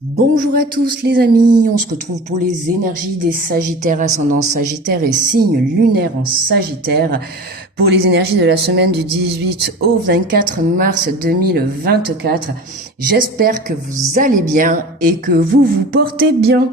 Bonjour à tous les amis, on se retrouve pour les énergies des Sagittaires, ascendant Sagittaire et signe lunaire en Sagittaire, pour les énergies de la semaine du 18 au 24 mars 2024. J'espère que vous allez bien et que vous vous portez bien.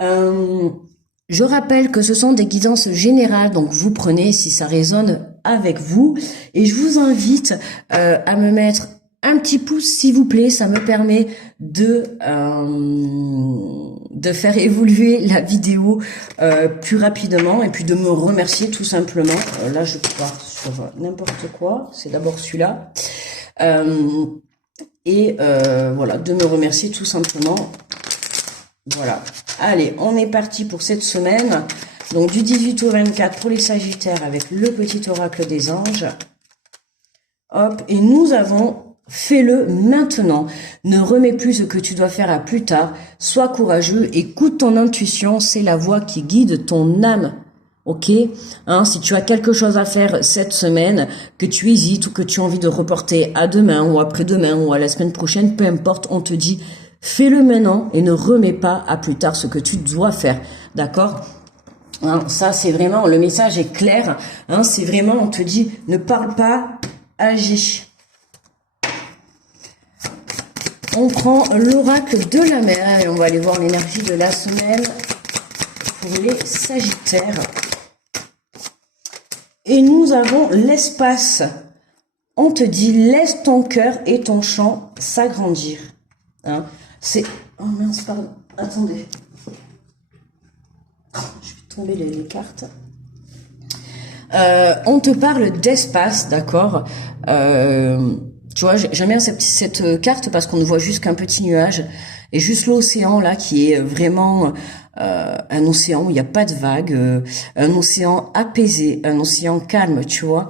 Je rappelle que ce sont des guidances générales, donc vous prenez si ça résonne avec vous, et je vous invite à me mettre un petit pouce s'il vous plaît, ça me permet de faire évoluer la vidéo plus rapidement et puis de me remercier tout simplement. Là je pars sur n'importe quoi, c'est d'abord celui-là. Voilà, de me remercier tout simplement. Voilà. Allez, on est parti pour cette semaine. Donc du 18 au 24 pour les Sagittaires avec le petit oracle des anges. Hop, et nous avons fais-le maintenant. Ne remets plus ce que tu dois faire à plus tard. Sois courageux, écoute ton intuition, c'est la voix qui guide ton âme. Ok, hein, si tu as quelque chose à faire cette semaine, que tu hésites ou que tu as envie de reporter à demain ou après-demain ou à la semaine prochaine, peu importe, on te dit fais-le maintenant et ne remets pas à plus tard ce que tu dois faire. D'accord? Hein, ça c'est vraiment, le message est clair. Hein, c'est vraiment, on te dit ne parle pas, agis. On prend l'oracle de la mer et on va aller voir l'énergie de la semaine pour les Sagittaires. Et nous avons l'espace. On te dit laisse ton cœur et ton champ s'agrandir. Hein, c'est... Oh mince, pardon. Attendez. Je vais tomber les cartes. On te parle d'espace, d'accord. Tu vois, j'aime bien cette carte parce qu'on ne voit juste qu'un petit nuage et juste l'océan là qui est vraiment un océan où il n'y a pas de vagues, un océan apaisé, un océan calme, tu vois.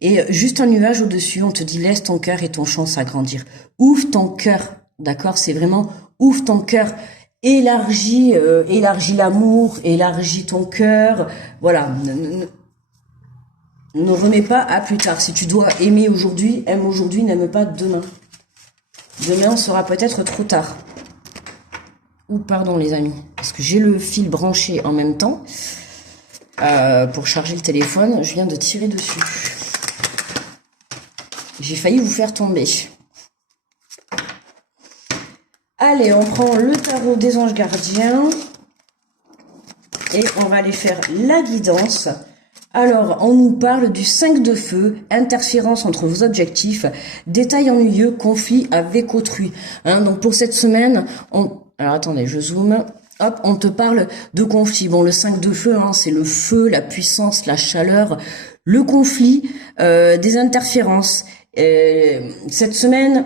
Et juste un nuage au-dessus, on te dit laisse ton cœur et ton champ s'agrandir. Ouvre ton cœur, d'accord? C'est vraiment ouvre ton cœur. Élargis l'amour, élargis ton cœur. Voilà. Ne remets pas à plus tard. Si tu dois aimer aujourd'hui, aime aujourd'hui, n'aime pas demain. Demain sera peut-être trop tard. Ou pardon les amis, parce que j'ai le fil branché en même temps pour charger le téléphone. Je viens de tirer dessus. J'ai failli vous faire tomber. Allez, on prend le tarot des anges gardiens et on va aller faire la guidance. Alors, on nous parle du 5 de feu, interférence entre vos objectifs, détails ennuyeux, conflit avec autrui. Hein, donc pour cette semaine, alors attendez, je zoome. Hop, on te parle de conflit. Bon, le 5 de feu, hein, c'est le feu, la puissance, la chaleur, le conflit, des interférences. Cette semaine,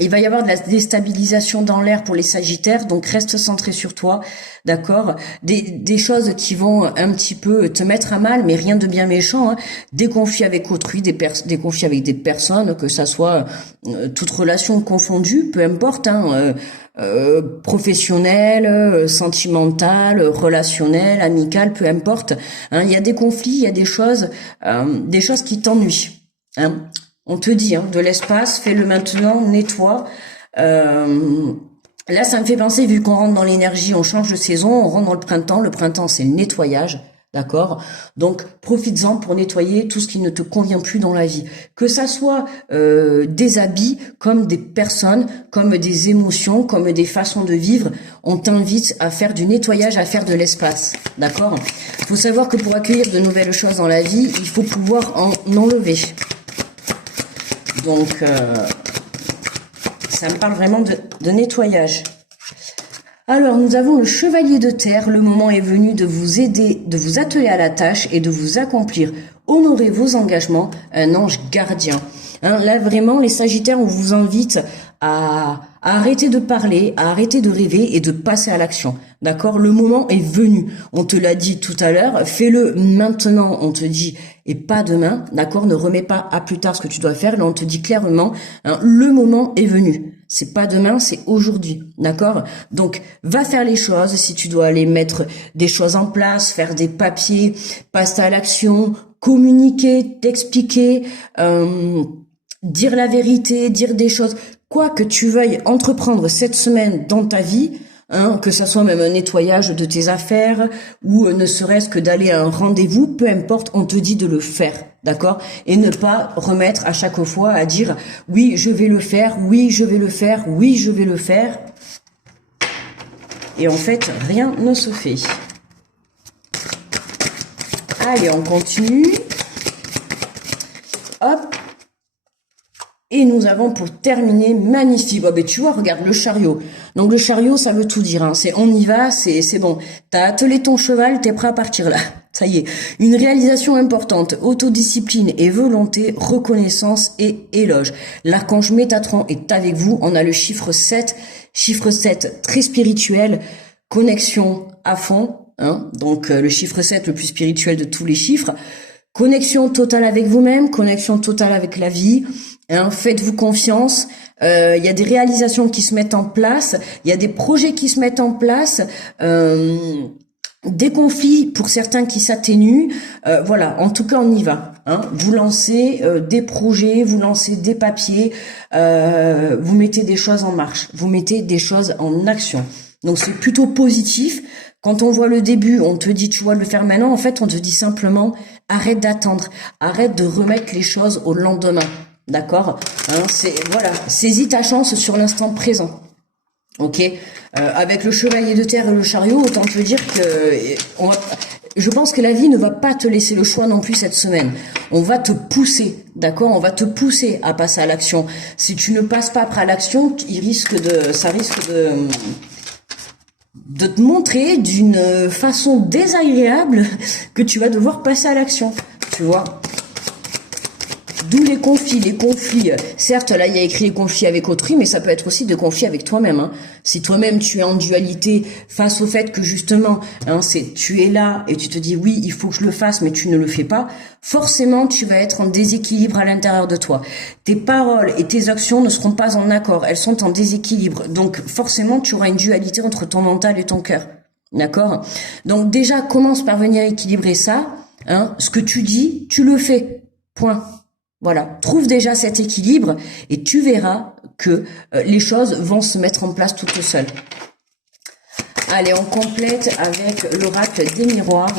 il va y avoir de la déstabilisation dans l'air pour les Sagittaires, donc reste centré sur toi, d'accord? Des choses qui vont un petit peu te mettre à mal, mais rien de bien méchant. Hein. Des conflits avec autrui, des conflits avec des personnes, que ça soit toute relation confondue, peu importe, hein, professionnelle, sentimentale, relationnelle, amicale, peu importe. Hein. Il y a des conflits, il y a des choses qui t'ennuient. Hein. On te dit, hein, de l'espace, fais-le maintenant, nettoie. Là, ça me fait penser, vu qu'on rentre dans l'énergie, on change de saison, on rentre dans le printemps. Le printemps, c'est le nettoyage, d'accord? Donc, profites-en pour nettoyer tout ce qui ne te convient plus dans la vie. Que ça soit des habits, comme des personnes, comme des émotions, comme des façons de vivre, on t'invite à faire du nettoyage, à faire de l'espace, d'accord? Il faut savoir que pour accueillir de nouvelles choses dans la vie, il faut pouvoir en enlever. Donc, ça me parle vraiment de nettoyage. Alors, nous avons le chevalier de terre. Le moment est venu de vous aider, de vous atteler à la tâche et de vous accomplir. Honorez vos engagements, un ange gardien. Hein, là, vraiment, les Sagittaires, on vous invite à arrêter de parler, à arrêter de rêver et de passer à l'action. D'accord? Le moment est venu. On te l'a dit tout à l'heure. Fais-le maintenant, on te dit, et pas demain. D'accord? Ne remets pas à plus tard ce que tu dois faire. Là, on te dit clairement, hein, le moment est venu. C'est pas demain, c'est aujourd'hui. D'accord? Donc, va faire les choses. Si tu dois aller mettre des choses en place, faire des papiers, passe à l'action, communiquer, t'expliquer, dire la vérité, dire des choses, quoi que tu veuilles entreprendre cette semaine dans ta vie, hein, que ça soit même un nettoyage de tes affaires ou ne serait-ce que d'aller à un rendez-vous, peu importe, on te dit de le faire, d'accord? Et ne pas remettre à chaque fois à dire oui, je vais le faire, oui, je vais le faire, oui, je vais le faire. Et en fait, rien ne se fait. Allez, on continue. Hop. Et nous avons pour terminer, magnifique. Oh, ben tu vois, regarde, le chariot. Donc le chariot, ça veut tout dire. Hein. C'est on y va, c'est bon. T'as attelé ton cheval, t'es prêt à partir là. Ça y est. Une réalisation importante, autodiscipline et volonté, reconnaissance et éloge. L'archange Métatron est avec vous. On a le chiffre 7. Chiffre 7, très spirituel. Connexion à fond. Hein. Donc le chiffre 7, le plus spirituel de tous les chiffres. Connexion totale avec vous-même, connexion totale avec la vie. Hein, faites-vous confiance. Il y a des réalisations qui se mettent en place. Il y a des projets qui se mettent en place. Des conflits pour certains qui s'atténuent. Voilà, en tout cas, on y va. Hein. Vous lancez des projets, vous lancez des papiers, vous mettez des choses en marche, vous mettez des choses en action. Donc c'est plutôt positif. Quand on voit le début, on te dit tu vois le faire maintenant. En fait, on te dit simplement arrête d'attendre, arrête de remettre les choses au lendemain. D'accord, hein, voilà, saisis ta chance sur l'instant présent. Ok, avec le chevalier de terre et le chariot, autant te dire que je pense que la vie ne va pas te laisser le choix non plus cette semaine. On va te pousser, d'accord, on va te pousser à passer à l'action. Si tu ne passes pas après à l'action, ça risque de te montrer d'une façon désagréable que tu vas devoir passer à l'action, tu vois. D'où les conflits. Certes, là, il y a écrit les conflits avec autrui, mais ça peut être aussi des conflits avec toi-même. Hein. Si toi-même, tu es en dualité face au fait que justement, hein, tu es là et tu te dis oui, il faut que je le fasse, mais tu ne le fais pas, forcément, tu vas être en déséquilibre à l'intérieur de toi. Tes paroles et tes actions ne seront pas en accord, elles sont en déséquilibre. Donc, forcément, tu auras une dualité entre ton mental et ton cœur. D'accord? Donc, déjà, commence par venir équilibrer ça. Hein. Ce que tu dis, tu le fais. Point. Voilà, trouve déjà cet équilibre et tu verras que les choses vont se mettre en place toutes seules. Allez, on complète avec l'oracle des miroirs.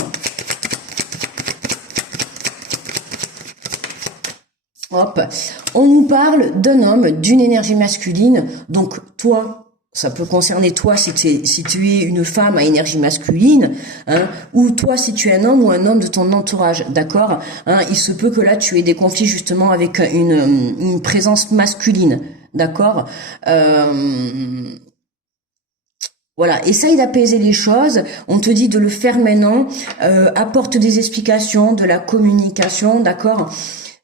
Hop, on nous parle d'un homme, d'une énergie masculine. Donc toi, ça peut concerner toi si tu es une femme à énergie masculine, hein, ou toi si tu es un homme ou un homme de ton entourage, d'accord, hein, il se peut que là tu aies des conflits justement avec une présence masculine, d'accord. Voilà, essaye d'apaiser les choses. On te dit de le faire maintenant. Apporte des explications, de la communication, d'accord.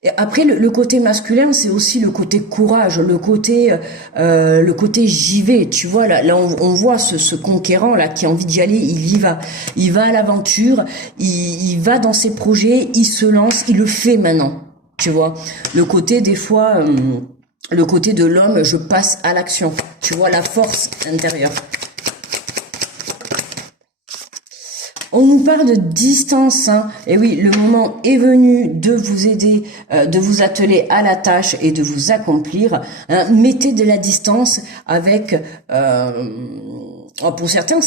Et après, le côté masculin, c'est aussi le côté courage, le côté j'y vais. Tu vois, là on voit ce conquérant là qui a envie d'y aller, il va à l'aventure, il va dans ses projets, il se lance, il le fait maintenant. Tu vois, le côté des fois, le côté de l'homme, je passe à l'action. Tu vois, la force intérieure. On nous parle de distance, hein. Et oui, le moment est venu de vous aider, de vous atteler à la tâche et de vous accomplir. Hein. Mettez de la distance avec. Pour certains,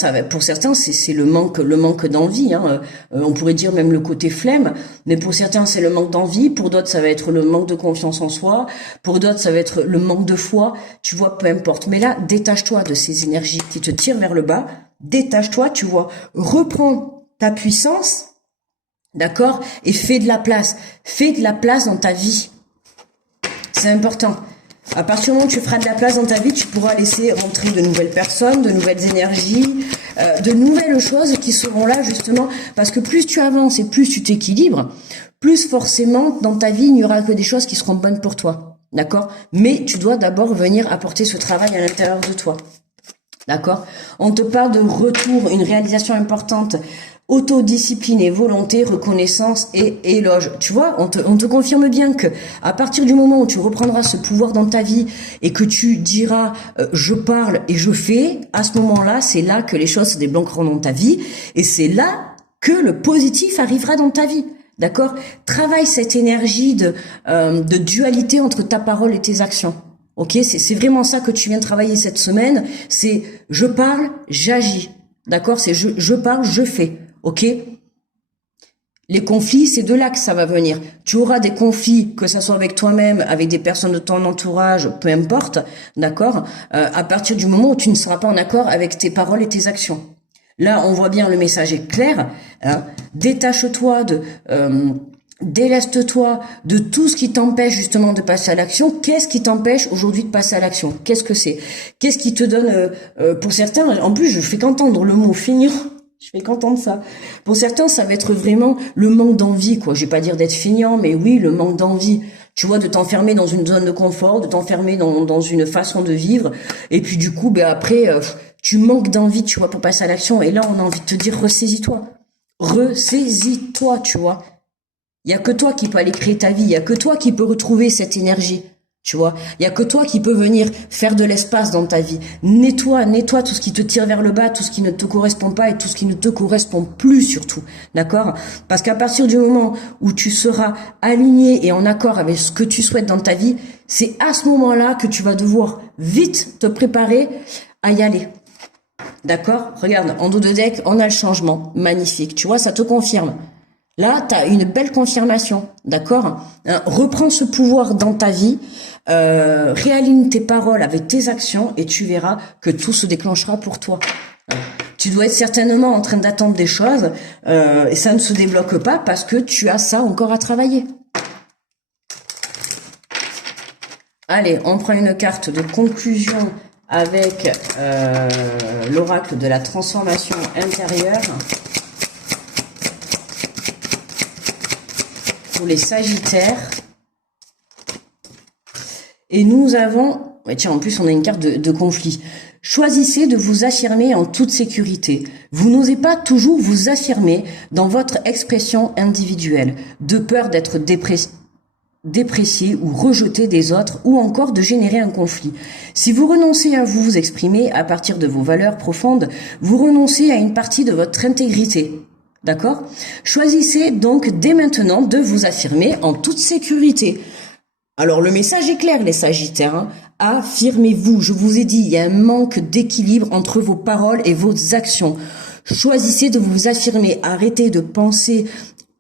c'est le manque d'envie. Hein. On pourrait dire même le côté flemme, mais pour certains, c'est le manque d'envie. Pour d'autres, ça va être le manque de confiance en soi. Pour d'autres, ça va être le manque de foi. Tu vois, peu importe. Mais là, détache-toi de ces énergies qui te tirent vers le bas. Détache-toi, tu vois. Reprends ta puissance, d'accord, et fais de la place. Fais de la place dans ta vie. C'est important. À partir du moment où tu feras de la place dans ta vie, tu pourras laisser rentrer de nouvelles personnes, de nouvelles énergies, de nouvelles choses qui seront là justement, parce que plus tu avances et plus tu t'équilibres, plus forcément dans ta vie, il n'y aura que des choses qui seront bonnes pour toi, d'accord? Mais tu dois d'abord venir apporter ce travail à l'intérieur de toi. D'accord? On te parle de retour, une réalisation importante, autodiscipline et volonté, reconnaissance et éloge. Tu vois, on te confirme bien que à partir du moment où tu reprendras ce pouvoir dans ta vie et que tu diras je parle et je fais, à ce moment-là, c'est là que les choses se débloqueront dans ta vie et c'est là que le positif arrivera dans ta vie. D'accord? Travaille cette énergie de dualité entre ta parole et tes actions. Ok, c'est vraiment ça que tu viens de travailler cette semaine. C'est je parle, j'agis. D'accord? C'est je parle, je fais. Ok? Les conflits, c'est de là que ça va venir. Tu auras des conflits, que ça soit avec toi-même, avec des personnes de ton entourage, peu importe, d'accord? À partir du moment où tu ne seras pas en accord avec tes paroles et tes actions. Là, on voit bien, le message est clair. Hein. Détache-toi déleste-toi de tout ce qui t'empêche justement de passer à l'action. Qu'est-ce qui t'empêche aujourd'hui de passer à l'action? Qu'est-ce que c'est? Qu'est-ce qui te donne, pour certains, en plus je fais qu'entendre le mot finir. Je fais qu'entendre ça. Pour certains, ça va être vraiment le manque d'envie, quoi. Je vais pas dire d'être feignant, mais oui, le manque d'envie. Tu vois, de t'enfermer dans une zone de confort, de t'enfermer dans une façon de vivre. Et puis du coup, ben après, tu manques d'envie, tu vois, pour passer à l'action. Et là, on a envie de te dire, ressaisis-toi. Ressaisis-toi, tu vois. Il y a que toi qui peux aller créer ta vie. Il y a que toi qui peux retrouver cette énergie. Tu vois, il y a que toi qui peux venir faire de l'espace dans ta vie. Nettoie tout ce qui te tire vers le bas, tout ce qui ne te correspond pas et tout ce qui ne te correspond plus surtout. D'accord? Parce qu'à partir du moment où tu seras aligné et en accord avec ce que tu souhaites dans ta vie, c'est à ce moment-là que tu vas devoir vite te préparer à y aller. D'accord? Regarde, en dos de deck, on a le changement. Magnifique. Tu vois, ça te confirme. Là, tu as une belle confirmation, d'accord? Reprends ce pouvoir dans ta vie, réaligne tes paroles avec tes actions et tu verras que tout se déclenchera pour toi. Tu dois être certainement en train d'attendre des choses et ça ne se débloque pas parce que tu as ça encore à travailler. Allez, on prend une carte de conclusion avec l'oracle de la transformation intérieure. Pour les Sagittaires. Et nous avons, ouais, tiens, en plus on a une carte de conflit. Choisissez de vous affirmer en toute sécurité. Vous n'osez pas toujours vous affirmer dans votre expression individuelle, de peur d'être déprécié ou rejeté des autres ou encore de générer un conflit. Si vous renoncez à vous exprimer à partir de vos valeurs profondes, vous renoncez à une partie de votre intégrité. D'accord? Choisissez donc dès maintenant de vous affirmer en toute sécurité. Alors le message est clair les Sagittaires, hein. Affirmez-vous, je vous ai dit, il y a un manque d'équilibre entre vos paroles et vos actions. Choisissez de vous affirmer, arrêtez de penser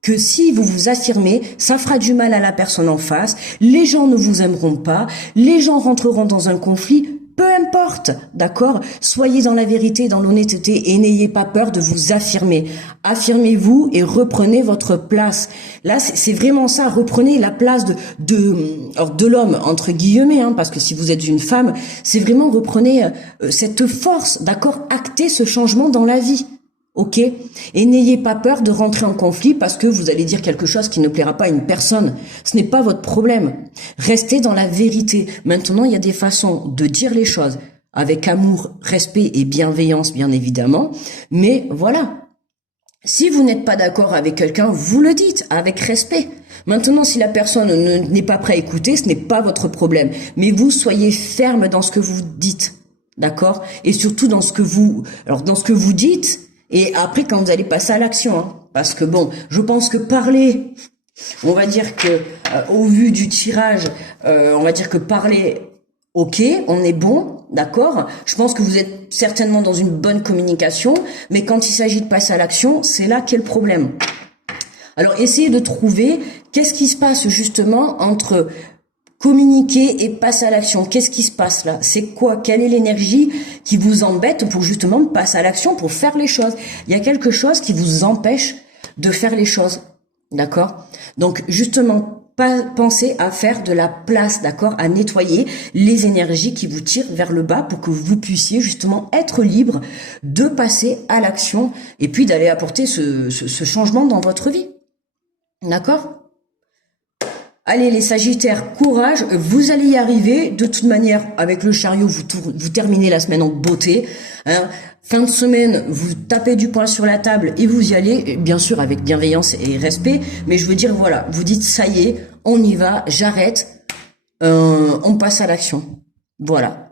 que si vous vous affirmez, ça fera du mal à la personne en face, les gens ne vous aimeront pas, les gens rentreront dans un conflit. Peu importe, d'accord? Soyez dans la vérité, dans l'honnêteté et n'ayez pas peur de vous affirmer. Affirmez-vous et reprenez votre place. Là, c'est vraiment ça. Reprenez la place de l'homme, entre guillemets, hein, parce que si vous êtes une femme, c'est vraiment reprenez cette force, d'accord? Actez ce changement dans la vie. Ok? Et n'ayez pas peur de rentrer en conflit parce que vous allez dire quelque chose qui ne plaira pas à une personne. Ce n'est pas votre problème. Restez dans la vérité. Maintenant, il y a des façons de dire les choses avec amour, respect et bienveillance, bien évidemment. Mais voilà. Si vous n'êtes pas d'accord avec quelqu'un, vous le dites avec respect. Maintenant, si la personne n'est pas prête à écouter, ce n'est pas votre problème. Mais vous, soyez ferme dans ce que vous dites. D'accord? Et surtout dans ce que vous dites. Et après, quand vous allez passer à l'action, hein, parce que bon, je pense que parler, on va dire que au vu du tirage, on va dire que parler, ok, on est bon, d'accord. Je pense que vous êtes certainement dans une bonne communication, mais quand il s'agit de passer à l'action, c'est là qu'est le problème. Alors, essayez de trouver qu'est-ce qui se passe justement entre communiquer et passer à l'action. Qu'est-ce qui se passe là? C'est quoi? Quelle est l'énergie qui vous embête pour justement passer à l'action, pour faire les choses? Il y a quelque chose qui vous empêche de faire les choses. D'accord? Donc justement, pensez à faire de la place, d'accord? À nettoyer les énergies qui vous tirent vers le bas pour que vous puissiez justement être libre de passer à l'action et puis d'aller apporter ce changement dans votre vie. D'accord? Allez les Sagittaires, courage, vous allez y arriver. De toute manière, avec le chariot, vous terminez la semaine en beauté. Hein. Fin de semaine, vous tapez du poing sur la table et vous y allez, bien sûr avec bienveillance et respect. Mais je veux dire, voilà, vous dites ça y est, on y va, j'arrête, on passe à l'action. Voilà.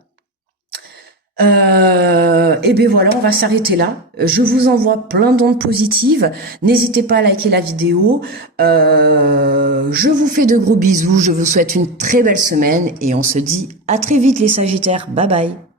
et ben voilà, on va s'arrêter là. Je vous envoie plein d'ondes positives. N'hésitez pas à liker la vidéo. Je vous fais de gros bisous. Je vous souhaite une très belle semaine et on se dit à très vite les Sagittaires. Bye bye.